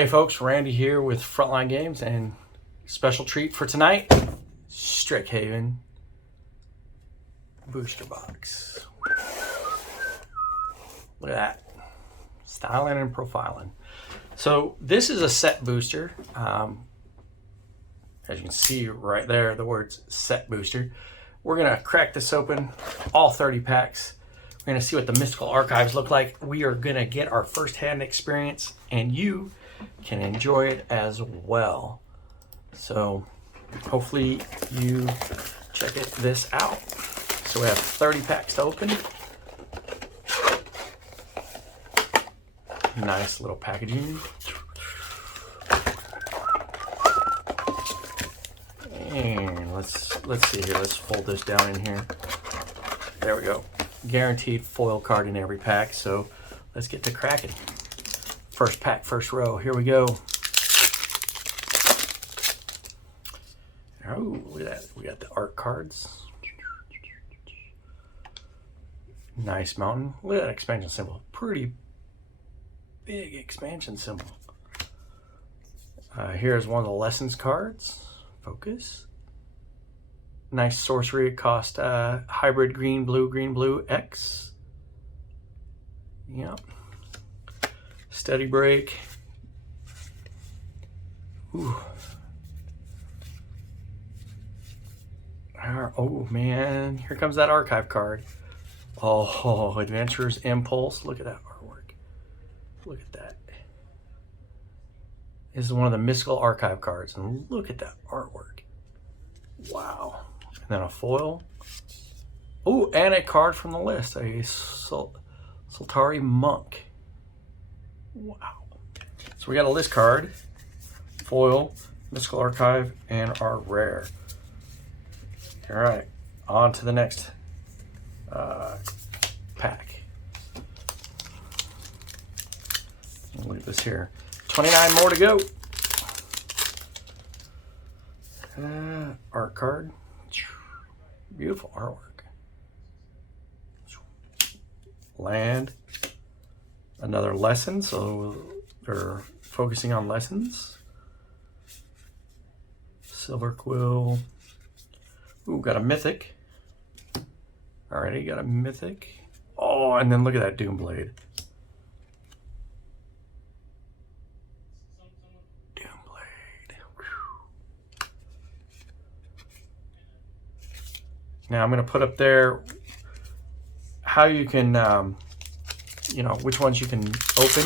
Hey folks, Randy here with Frontline Games, and special treat for tonight, Strixhaven booster box. Look at that, styling and profiling. So this is a set booster. As you can see right there, the words set booster. We're gonna crack this open, all 30 packs. We're gonna see what the mystical archives look like. We are gonna get our first-hand experience, and you can enjoy it as well. So hopefully you check this out. So we have 30 packs to open. Nice little packaging. And let's see here. Let's fold this down in here. There we go. Guaranteed foil card in every pack. So let's get to cracking. First pack, first row. Here we go. Oh, look at that. We got the art cards. Nice mountain. Look at that expansion symbol. Pretty big expansion symbol. Here's one of the lessons cards. Focus. Nice sorcery. It cost hybrid green, blue, X. Yep. Steady break. Ooh. Oh man, here comes that archive card. Oh, Adventurer's Impulse. Look at that artwork. Look at that. This is one of the mystical archive cards, and look at that artwork. Wow. And then a foil. Oh, and a card from the list. A Soltari Monk. Wow. So we got a list card, foil, mystical archive, and our rare. All right, on to the next pack. Look at this here. 29 more to go. Art card. Beautiful artwork. Land. Another lesson, so they're focusing on lessons. Silver Quill. Ooh, got a mythic. Alrighty, got a mythic. Oh, and then look at that Doom Blade. Doom Blade. Whew. Now I'm going to put up there how you can, you know, which ones you can open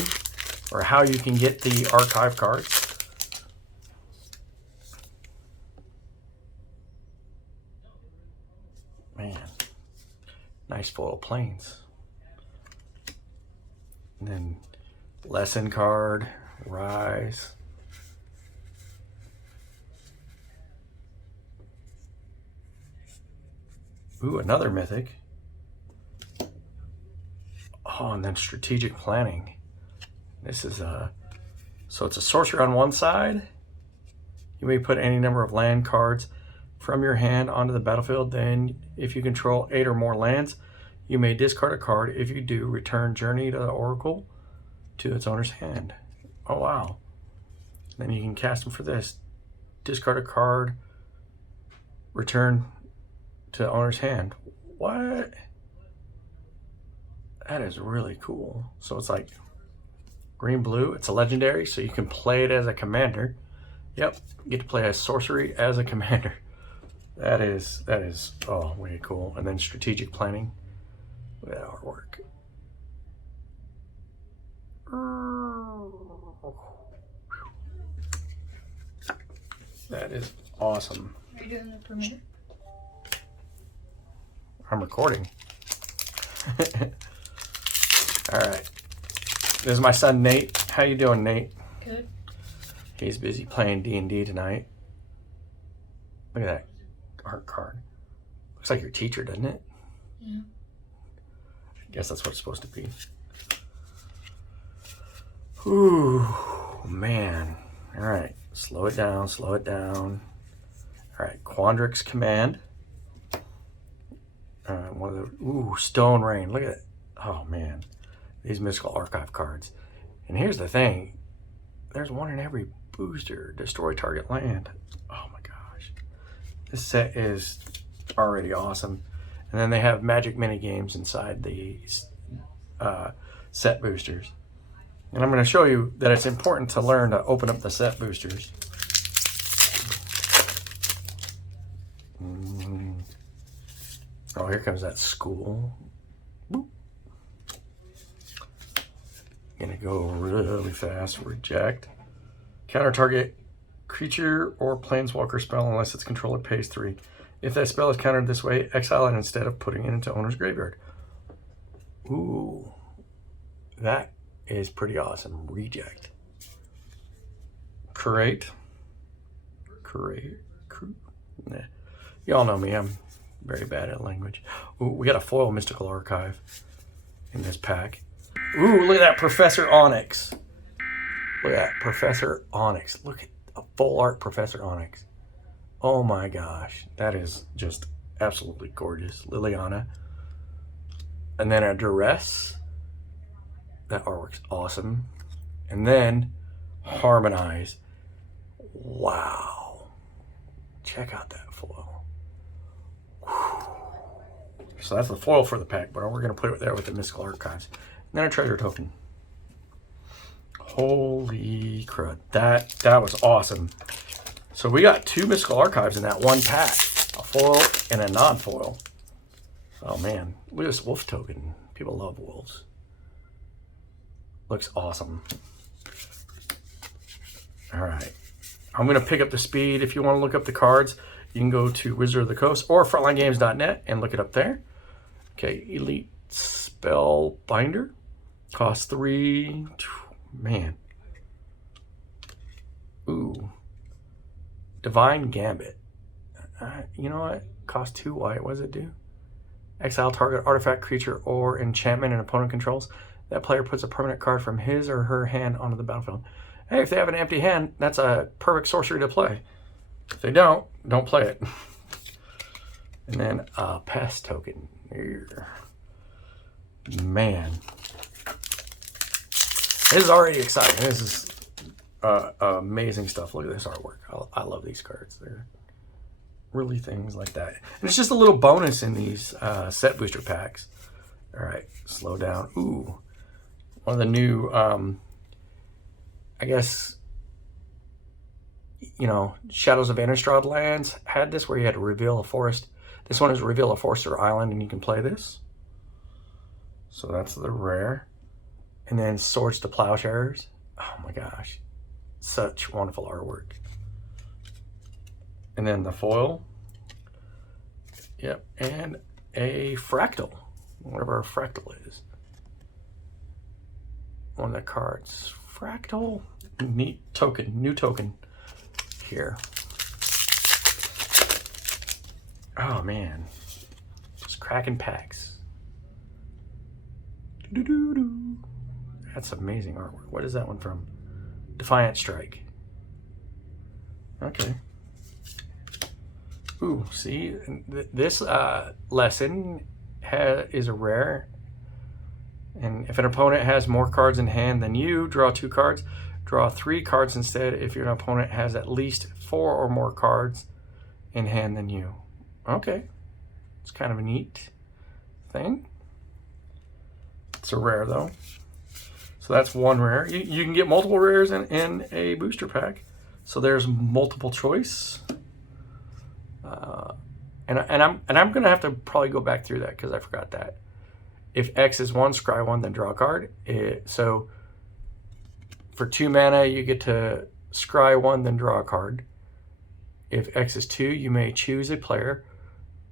or how you can get the archive cards. Man, nice foil planes. And then lesson card, rise. Ooh, another mythic. Oh, and then strategic planning. This is so it's a sorcerer on one side. You may put any number of land cards from your hand onto the battlefield. Then if you control 8 or more lands, you may discard a card. If you do, return Journey to the Oracle to its owner's hand. Oh wow. Then you can cast them for this. Discard a card, return to the owner's hand. What? That is really cool. So it's like green, blue. It's a legendary, so you can play it as a commander. Yep, you get to play a sorcery as a commander. That is, oh, way cool. And then strategic planning. Look at that artwork. That is awesome. Are you doing the premiere? I'm recording. All right. This is my son, Nate. How you doing, Nate? Good. He's busy playing D&D tonight. Look at that art card. Looks like your teacher, doesn't it? Yeah. I guess that's what it's supposed to be. Ooh, man. All right. Slow it down, slow it down. All right. Quandrix Command. One of the, Stone Rain. Look at it. Oh, man. These mystical archive cards. And here's the thing. there's one in every booster. Destroy target land. Oh my gosh. This set is already awesome. And then they have magic mini games inside the set boosters. And I'm going to show you that it's important to learn to open up the set boosters. Oh, here comes that school. Boop. Gonna go really fast. Reject. Counter target creature or planeswalker spell unless its controller pays 3. If that spell is countered this way, exile it instead of putting it into owner's graveyard. Ooh, that is pretty awesome. Reject. Create. Nah. Y'all know me. I'm very bad at language. Ooh, we got a foil Mystical Archive in this pack. Ooh, look at that Professor Onyx. Look at that Professor Onyx. Look at a full art Professor Onyx. Oh my gosh. That is just absolutely gorgeous. Liliana. And then a Duress. That artwork's awesome. And then Harmonize. Wow. Check out that foil. Whew. So that's the foil for the pack, but we're going to put it there with the Mystical Archives. And then a treasure token. Holy crud. That was awesome. So we got 2 Mystical Archives in that one pack. A foil and a non-foil. Oh man, look at this wolf token. People love wolves. Looks awesome. All right. I'm going to pick up the speed. If you want to look up the cards, you can go to Wizard of the Coast or frontlinegames.net and look it up there. Okay, Elite Spellbinder. Costs 3. Man. Ooh. Divine Gambit. You know what? Cost 2 white. What does it do? Exile target artifact, creature, or enchantment an opponent controls. That player puts a permanent card from his or her hand onto the battlefield. Hey, if they have an empty hand, that's a perfect sorcery to play. If they don't play it. And then a pest token. Here. Man. This is already exciting. This is amazing stuff. Look at this artwork. I love these cards. They're really things like that. And it's just a little bonus in these set booster packs. All right, slow down. Ooh, one of the new, I guess, you know, Shadows of Innistrad lands had this where you had to reveal a forest. This one is reveal a forest or island, and you can play this. So that's the rare. And then Swords to Plowshares. Oh my gosh. Such wonderful artwork. And then the foil. Yep. And a fractal. Whatever a fractal is. One of the cards. Fractal. Neat token. New token. Here. Oh man. Just cracking packs. Doo-doo-doo-doo. That's amazing artwork. What is that one from? Defiant Strike. Okay. Ooh, see, this lesson is a rare. And if an opponent has more cards in hand than you, draw 2 cards. Draw 3 cards instead if your opponent has at least 4 or more cards in hand than you. Okay. It's kind of a neat thing. It's a rare though. So that's one rare. You can get multiple rares in a booster pack. So there's multiple choice. And I'm gonna have to probably go back through that because I forgot that. If X is 1, scry 1, then draw a card. So for 2 mana, you get to scry 1, then draw a card. If X is 2, you may choose a player.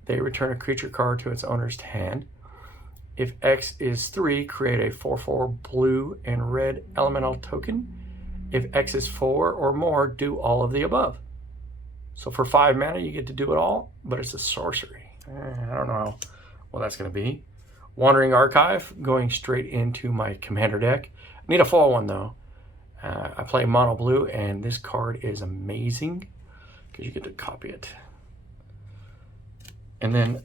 They return a creature card to its owner's hand. If X is 3, create a 4/4 blue and red elemental token. If X is 4 or more, do all of the above. So for 5 mana, you get to do it all, but it's a sorcery. I don't know what that's going to be. Wandering Archive, going straight into my commander deck. I need a foil one, though. I play mono blue, and this card is amazing because you get to copy it. And then,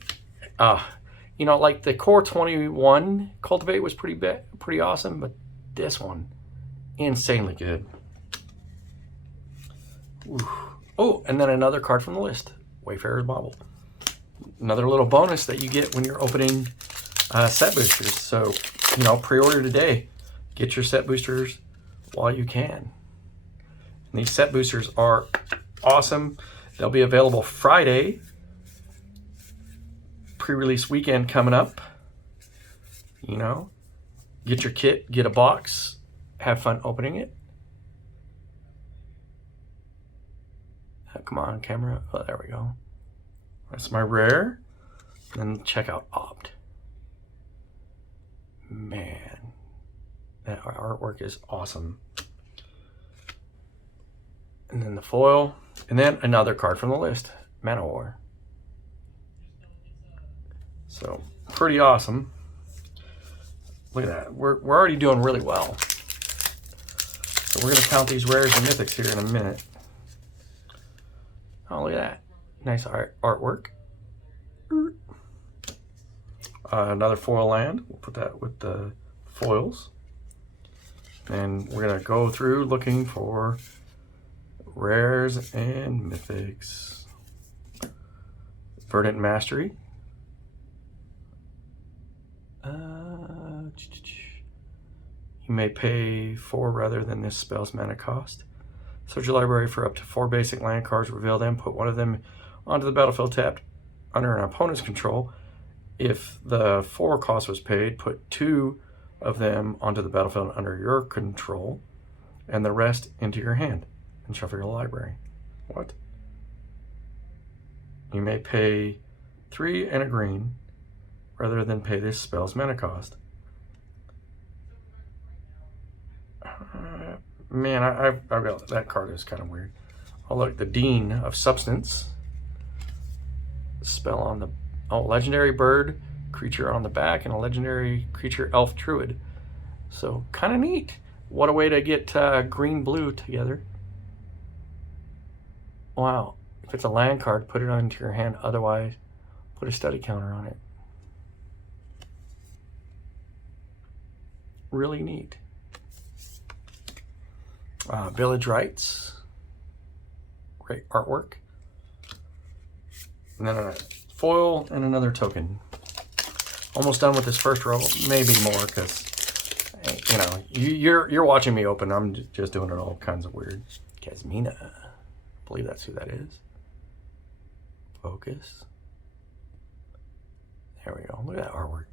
you know, like the Core 21 Cultivate was pretty awesome, but this one, insanely good. Ooh. Oh, and then another card from the list, Wayfarer's Bauble. Another little bonus that you get when you're opening set boosters. So, you know, pre-order today. Get your set boosters while you can. And these set boosters are awesome. They'll be available Friday. Pre-release weekend coming up. You know, get your kit, get a box, have fun opening it. Oh, come on, camera. Oh, there we go. That's my rare. Then check out Opt. Man, that artwork is awesome. And then the foil. And then another card from the list, Mana War. So, pretty awesome. Look at that. We're already doing really well. So we're going to count these rares and mythics here in a minute. Oh, look at that. Nice artwork. Another foil land. We'll put that with the foils. And we're going to go through looking for rares and mythics. Verdant Mastery. You may pay 4 rather than this spell's mana cost. Search your library for up to 4 basic land cards, reveal them, put one of them onto the battlefield tapped under an opponent's control. If the 4 cost was paid, put 2 of them onto the battlefield under your control, and the rest into your hand, and shuffle your library. What? You may pay 3 and a green, rather than pay this spell's mana cost. Man, I've got that card is kind of weird. Oh look, the Dean of Substance. Spell on the legendary bird creature on the back, and a legendary creature elf druid. So kind of neat. What a way to get green blue together. Wow. If it's a land card, put it onto your hand. Otherwise, put a study counter on it. Really neat. Village Rites. Great artwork. And then a foil and another token. Almost done with this first row. Maybe more because, you know, you're watching me open. I'm just doing it all kinds of weird. Kasmina. I believe that's who that is. Focus. There we go. Look at that artwork.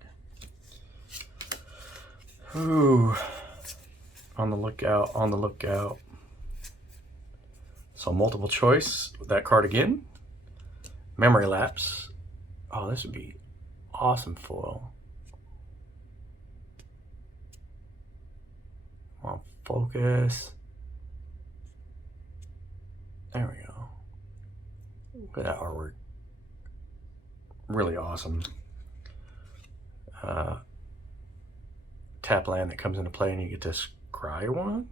Ooh. On the lookout, on the lookout. So multiple choice with that card again. Memory Lapse. Oh, this would be awesome foil. Come on, focus. There we go. Look at that artwork. Really awesome. Tap land that comes into play and you get to scry one.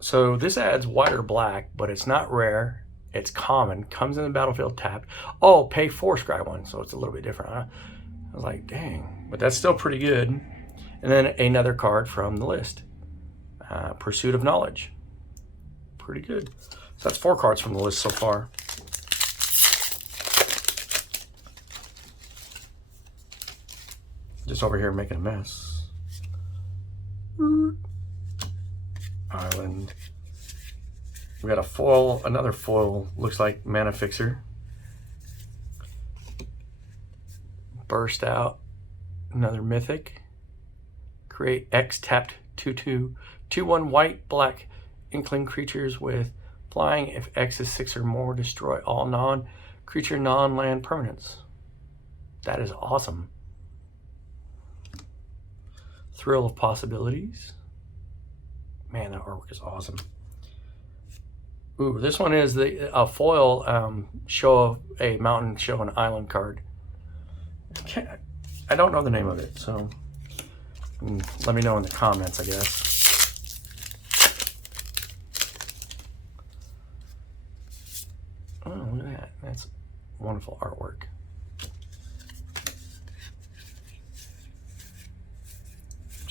So this adds white or black, but it's not rare. It's common. Comes in the battlefield tapped. Oh, pay 4 scry one, so it's a little bit different. Huh? I was like, dang, but that's still pretty good. And then another card from the list. Pursuit of Knowledge. Pretty good. So that's 4 cards from the list so far. Just over here making a mess. Island. We got a foil, another foil, looks like Mana Fixer. Burst Out, another mythic. Create X tapped 2/2, 2/1 white, black, inkling creatures with flying. If X is 6 or more, destroy all non-creature, non-land permanents. That is awesome. Thrill of Possibilities. Man, that artwork is awesome. Ooh, this one is a foil show a mountain, show an island card. I don't know the name of it, so let me know in the comments, I guess. Oh, look at that. That's wonderful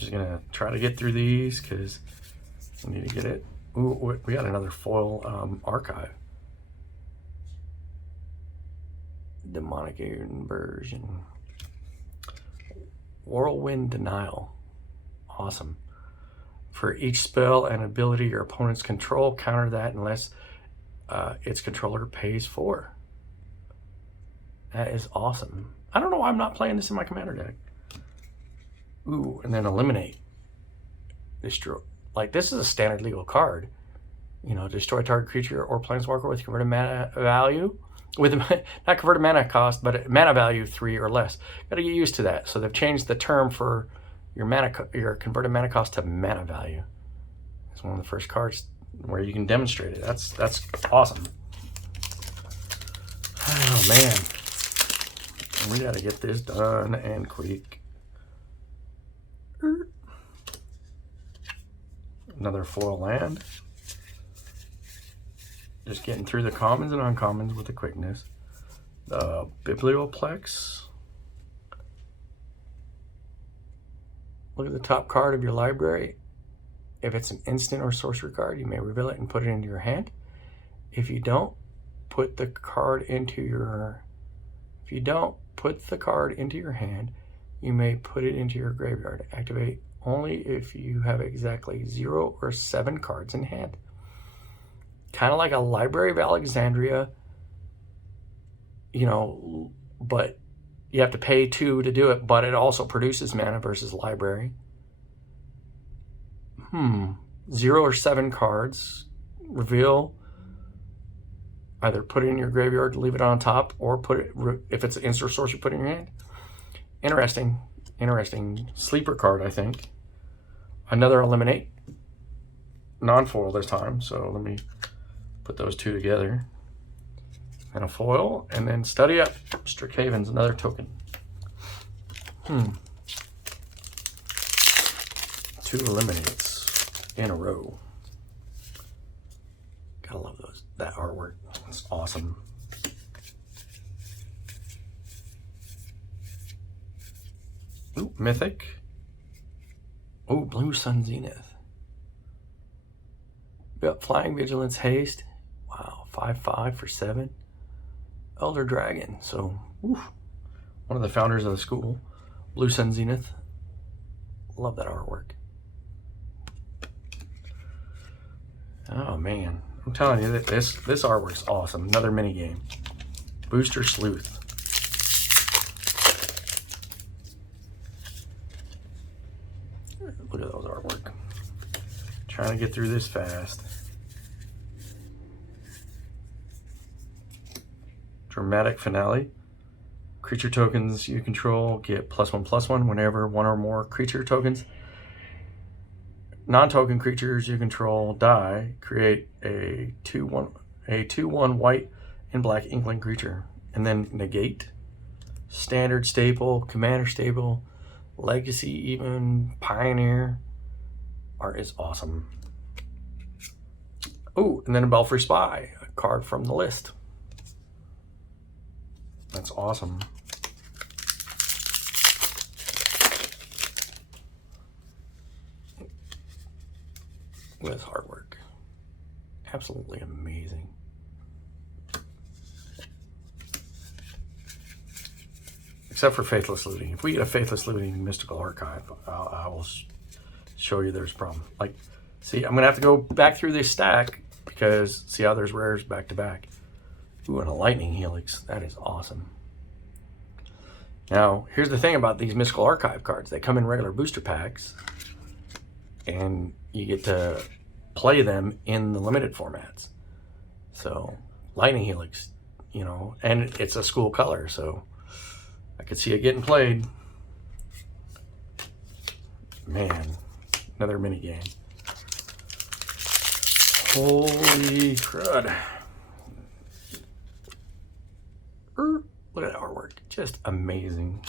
just gonna try to get through these because we need to get it. Ooh, we got another foil archive. Demonic inversion. Whirlwind denial. Awesome. For each spell and ability your opponents control, counter that unless its controller pays for. That is awesome. I don't know why I'm not playing this in my commander deck. Ooh, and then eliminate. Destroy. Like, this is a standard legal card. You know, destroy target creature or planeswalker with converted mana value. With not converted mana cost, but mana value 3 or less. Got to get used to that. So they've changed the term for your converted mana cost to mana value. It's one of the first cards where you can demonstrate it. That's awesome. Oh man, we got to get this done and quick. Another foil land. Just getting through the commons and uncommons with the quickness. The Biblioplex. Look at the top card of your library. If it's an instant or sorcery card, you may reveal it and put it into your hand. If you don't put the card into your hand, you may put it into your graveyard. Activate only if you have exactly 0 or 7 cards in hand. Kind of like a Library of Alexandria, you know, but you have to pay 2 to do it, but it also produces mana versus library. 0 or 7 cards. Reveal. Either put it in your graveyard, leave it on top, or put it, if it's an instant sorcery, put it in your hand. Interesting sleeper card, I think. Another eliminate. Non-foil this time, so let me put those two together. And a foil, and then study up. Strixhaven's another token. 2 eliminates in a row. Gotta love those. That artwork. It's awesome. Ooh, mythic. Ooh, Blue Sun Zenith. Got Flying Vigilance Haste. Wow, 5/5 for 7. Elder Dragon. So, one of the founders of the school. Blue Sun Zenith. Love that artwork. Oh man, I'm telling you that this artwork's awesome. Another mini game. Booster Sleuth. Look at those artwork. Trying to get through this fast. Dramatic Finale. Creature tokens you control get +1/+1 whenever one or more creature tokens. Non-token creatures you control die. Create a 2/1 white and black inkling creature. And then negate. Standard staple, commander staple, legacy even, pioneer. Art is awesome. Oh, and then a Belfry Spy, a card from the list. That's awesome. With artwork. Absolutely amazing. Except for Faithless Looting. If we get a Faithless Looting Mystical Archive, I will show you there's a problem. Like, see, I'm going to have to go back through this stack because see how there's rares back to back. Ooh, and a Lightning Helix. That is awesome. Now, here's the thing about these Mystical Archive cards. They come in regular booster packs, and you get to play them in the limited formats. So, Lightning Helix, you know, and it's a school color, so I could see it getting played. Man, another mini game. Holy crud. Look at that artwork. Just amazing.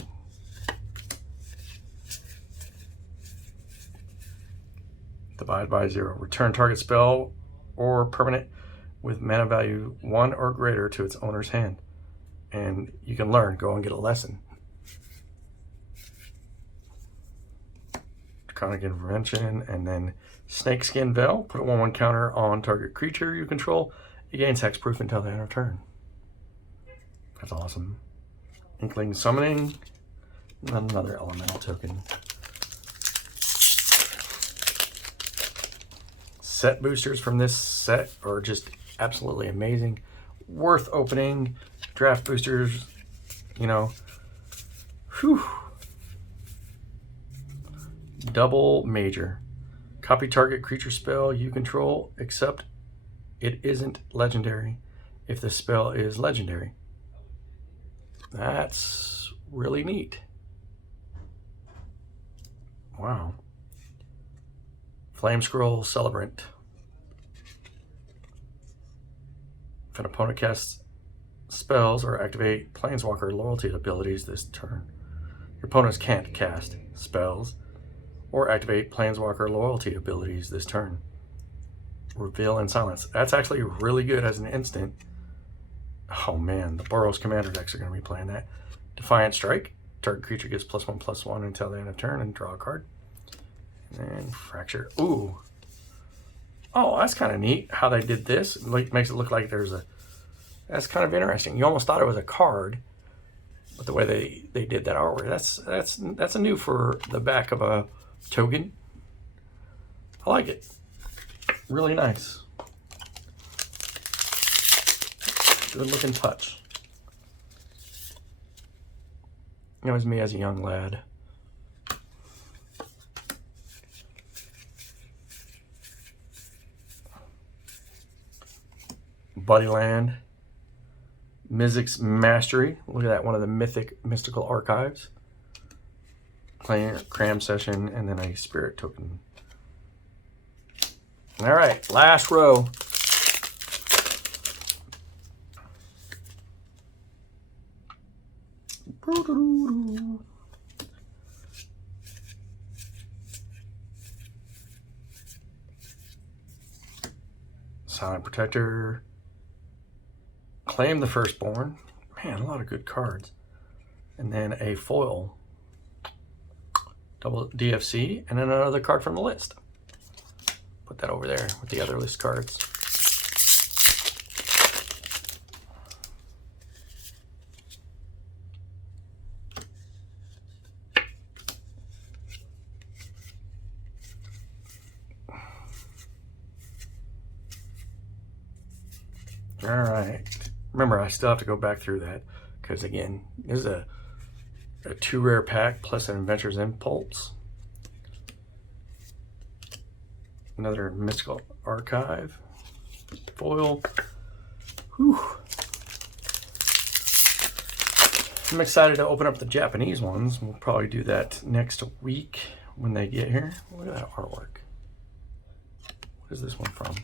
Divide by 0. Return target spell or permanent with mana value 1 or greater to its owner's hand. And you can learn. Go and get a lesson. Draconic Intervention, and then Snakeskin Veil. Put a 1/1 counter on target creature you control. It gains hexproof until the end of turn. That's awesome. Inkling Summoning, and another elemental token. Set boosters from this set are just absolutely amazing. Worth opening. Draft boosters, you know. Whew. Double major. Copy target creature spell you control, except it isn't legendary if the spell is legendary. That's really neat. Wow. Flame Scroll Celebrant. If an opponent casts spells or activate Planeswalker loyalty abilities this turn, your opponents can't cast spells or activate Planeswalker loyalty abilities this turn. Reveal and Silence. That's actually really good as an instant. Oh man, the Boros Commander decks are going to be playing that. Defiant Strike. Target creature gets +1/+1 until the end of turn and draw a card. And Fracture. Ooh. Oh, that's kind of neat how they did this. It makes it look like there's a... That's kind of interesting. You almost thought it was a card, but the way they did that artwork, that's a new for the back of a token. I like it. Really nice. Good looking touch. It was me as a young lad. Buddyland. Mizzix's Mastery. Look at that, one of the mystical archives. Cram Session, and then a Spirit token. All right, last row. Silent Protector. Claim the Firstborn. Man, a lot of good cards. And then a foil. Double DFC. And then another card from the list. Put that over there with the other list cards. All right. Remember, I still have to go back through that because, again, this is a 2 rare pack plus an Adventurer's Impulse. Another Mystical Archive. Foil. Whew. I'm excited to open up the Japanese ones. We'll probably do that next week when they get here. Look at that artwork. What is this one from?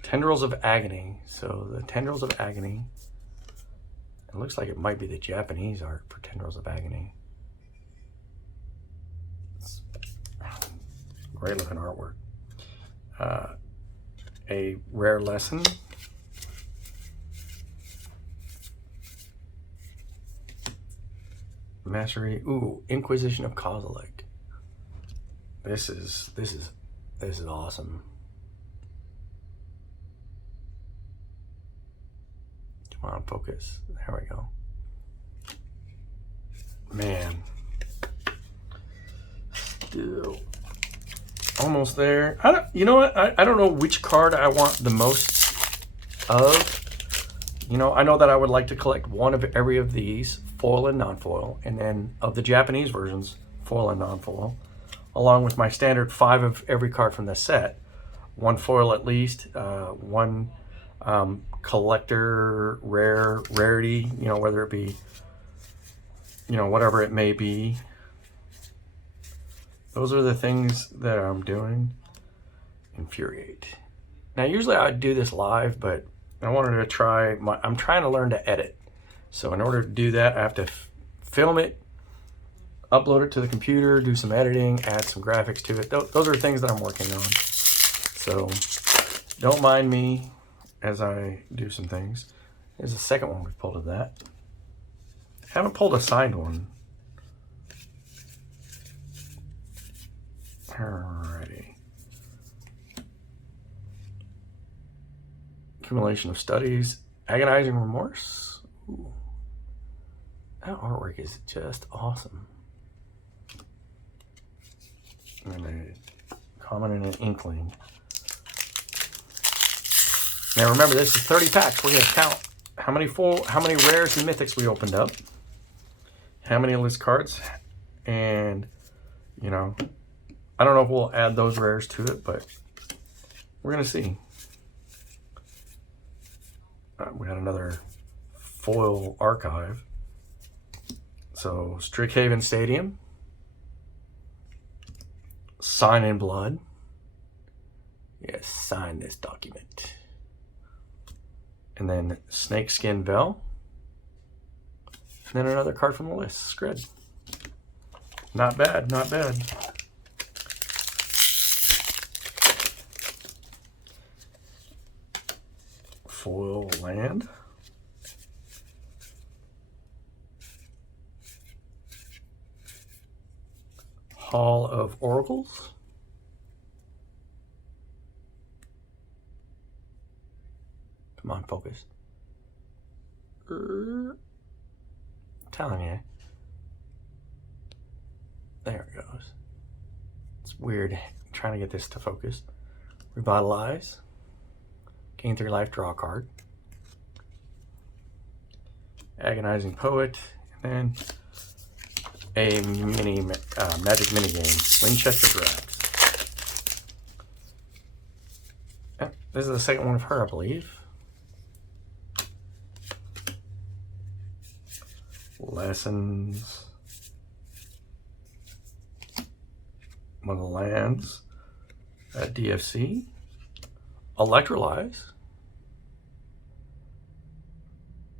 Tendrils of Agony. So the Tendrils of Agony. It looks like it might be the Japanese art for Tendrils of Agony. It's great looking artwork. A Rare Lesson. Mastery. Ooh, Inquisition of Kozilek. This is awesome. Come on, focus. There we go. Man. Still almost there. You know what? I don't know which card I want the most of. You know, I know that I would like to collect one of every of these, foil and non-foil, and then of the Japanese versions, foil and non-foil, along with my standard 5 of every card from the set. 1 foil at least, 1 collector rarity, you know, whether it be, you know, whatever it may be. Those are the things that I'm doing. Infuriate. Now, usually I'd do this live, but I wanted to try, I'm trying to learn to edit. So in order to do that, I have to film it, upload it to the computer, do some editing, add some graphics to it. Those are things that I'm working on. So don't mind me as I do some things. There's a second one we pulled of that. I haven't pulled a signed one. Alrighty. Accumulation of studies. Agonizing remorse. Ooh. That artwork is just awesome. And a common and an inkling. Now remember, this is 30 packs. We're going to count how many rares and mythics we opened up, how many list cards, and you know, I don't know if we'll add those rares to it, but we're going to see. We got another foil archive. So Strixhaven Stadium, Sign in Blood. Yes, sign this document. And then Snakeskin Veil. And then another card from the list, Scred. Not bad, not bad. Foil land. Hall of Oracles. Come on, focus. I'm telling you. There it goes. It's weird trying to get this to focus. Revitalize. Gain 3 life, draw a card. Agonizing Poet. And then a magic mini game. Winchester Draft. Yeah, this is the second one of her, I believe. Lessons. One of the lands at DFC. Electrolyze.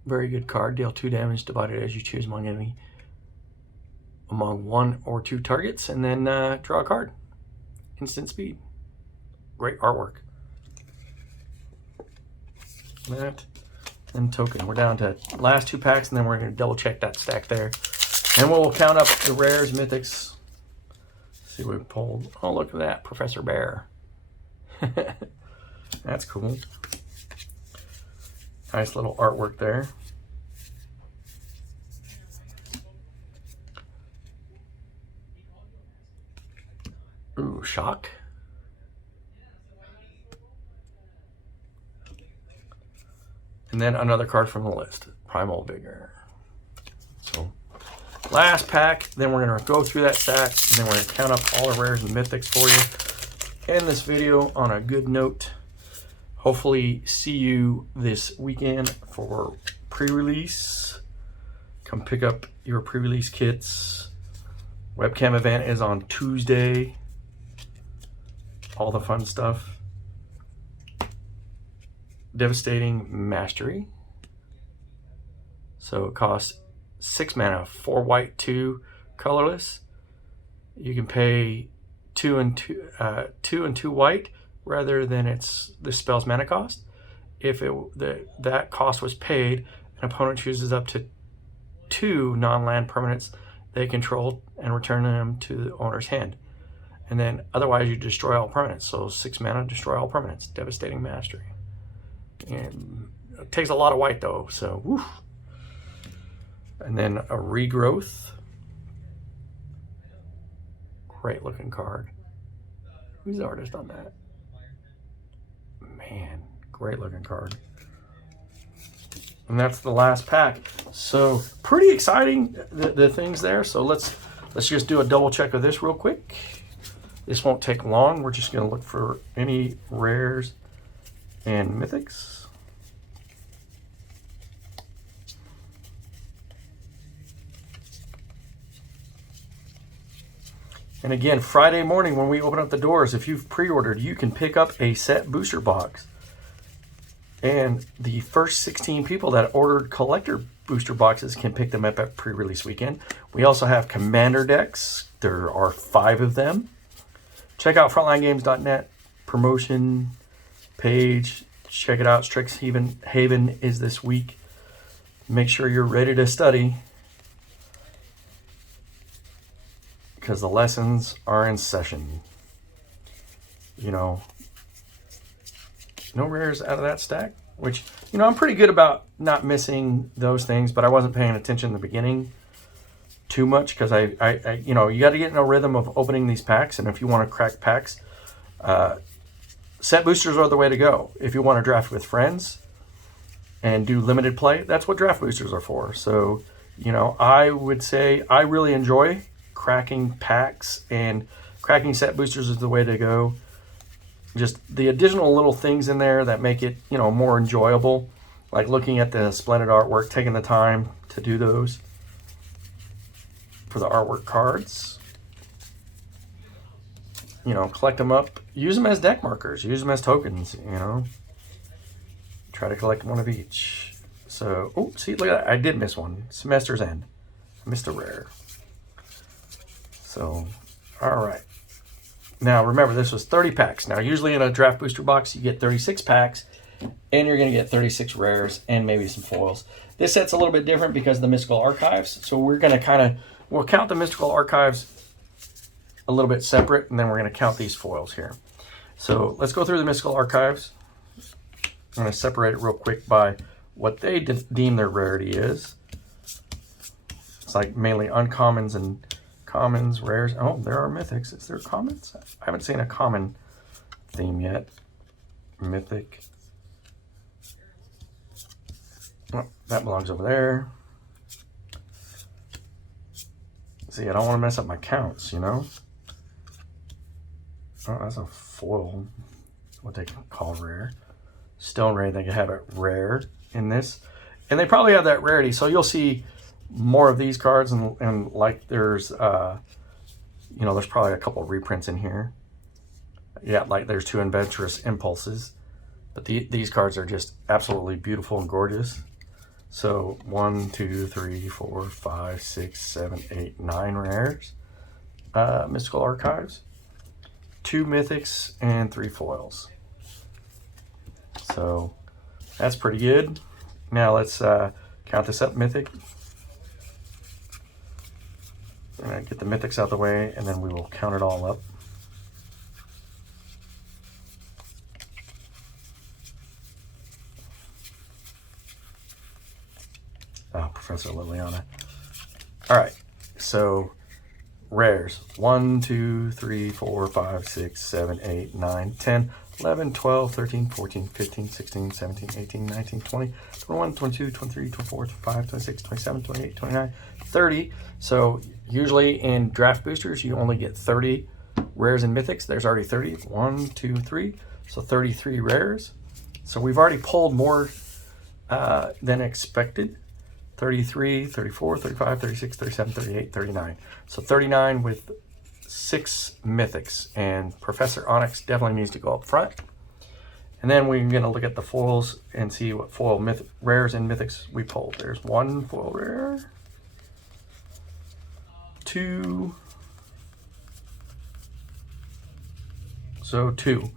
Very good card. Deal 2 damage divided as you choose among 1 or 2 targets, and then draw a card. Instant speed. Great artwork. That and token. We're down to last 2 packs, and then we're going to double check that stack there. And we'll count up the rares, mythics. See what we pulled. Oh, look at that. Professor Bear. That's cool. Nice little artwork there. Ooh, shock. And then another card from the list, Primal Vigor. So, last pack, then we're going to go through that stack, and then we're going to count up all the rares and mythics for you. End this video on a good note. Hopefully see you this weekend for pre-release. Come pick up your pre-release kits. Webcam event is on Tuesday. All the fun stuff. Devastating Mastery. So it costs 6 mana, 4 white, 2 colorless. You can pay 2 and 2 white rather than the spell's mana cost. If that cost was paid, an opponent chooses up to 2 non-land permanents they control and return them to the owner's hand. And then otherwise you destroy all permanents. So 6 mana, destroy all permanents. Devastating Mastery. And it takes a lot of white though, so woof. And then a Regrowth. Great looking card. Who's the artist on that? Man, great looking card. And that's the last pack. So pretty exciting, the things there. So let's just do a double check of this real quick. This won't take long. We're just gonna look for any rares and mythics. And again, Friday morning when we open up the doors, if you've pre-ordered, you can pick up a set booster box. And the first 16 people that ordered collector booster boxes can pick them up at pre-release weekend. We also have commander decks. There are 5 of them. Check out frontlinegames.net promotion page. Check it out. Strixhaven is this week. Make sure you're ready to study, because the lessons are in session. you know, no rares out of that stack, which, you know, I'm pretty good about not missing those things, but I wasn't paying attention in the beginning too much because I you know, you got to get in a rhythm of opening these packs, and if you want to crack packs, set boosters are the way to go. If you want to draft with friends and do limited play, that's what draft boosters are for. So, you know, I would say I really enjoy cracking packs, and cracking set boosters is the way to go. Just the additional little things in there that make it, you know, more enjoyable, like looking at the splendid artwork, taking the time to do those for the artwork cards. You know, collect them up, use them as deck markers, use them as tokens, you know. Try to collect one of each. So, oh, see, look at that. I did miss one. Semester's End. I missed a rare. So, all right. Now, remember, this was 30 packs. Now, usually in a draft booster box, you get 36 packs, and you're going to get 36 rares and maybe some foils. This set's a little bit different because of the Mystical Archives. So we're going to we'll count the Mystical Archives a little bit separate, and then we're going to count these foils here. So let's go through the Mystical Archives. I'm going to separate it real quick by what they deem their rarity is. It's like mainly uncommons and commons, rares. Oh, there are mythics. Is there commons? I haven't seen a common theme yet. Mythic. Oh, that belongs over there. See, I don't want to mess up my counts, you know? Oh, that's a foil. What they call rare. Stone Ray, they can have it rare in this. And they probably have that rarity, so you'll see more of these cards, and like there's, you know, there's probably a couple of reprints in here. Yeah, like there's 2 Adventurous Impulses. But these cards are just absolutely beautiful and gorgeous. So 1, 2, 3, 4, 5, 6, 7, 8, 9 rares. Mystical Archives. 2 mythics and 3 foils. So that's pretty good. Now let's count this up. Mythic. I'm going to get the mythics out of the way, and then we will count it all up. Oh, Professor Liliana. All right, so rares. 1, 2, 3, 4, 5, 6, 7, 8, 9, 10, 11, 12, 13, 14, 15, 16, 17, 18, 19, 20, 21, 22, 23, 24, 25, 26, 27, 28, 29, 30. So usually in draft boosters, you only get 30 rares and mythics. There's already 30. 1, 2, 3. So 33 rares. So we've already pulled more than expected. 33, 34, 35, 36, 37, 38, 39. So 39 with 6 mythics. And Professor Onyx definitely needs to go up front. And then we're going to look at the foils and see what foil rares and mythics we pulled. There's 1 foil rare. 2. So 2.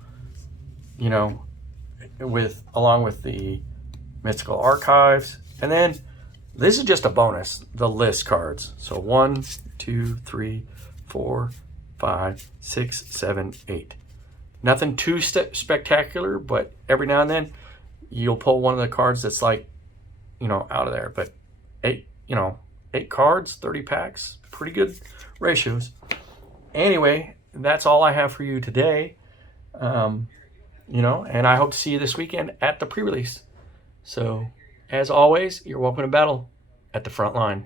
You know, along with the Mystical Archives. And then this is just a bonus, the list cards. So 1, 2, 3, 4, 5, 6, 7, 8. Nothing too spectacular, but every now and then you'll pull one of the cards that's like, you know, out of there. But 8 cards, 30 packs, pretty good ratios. Anyway, that's all I have for you today. You know, and I hope to see you this weekend at the pre-release. So, as always, you're welcome to battle at the front line.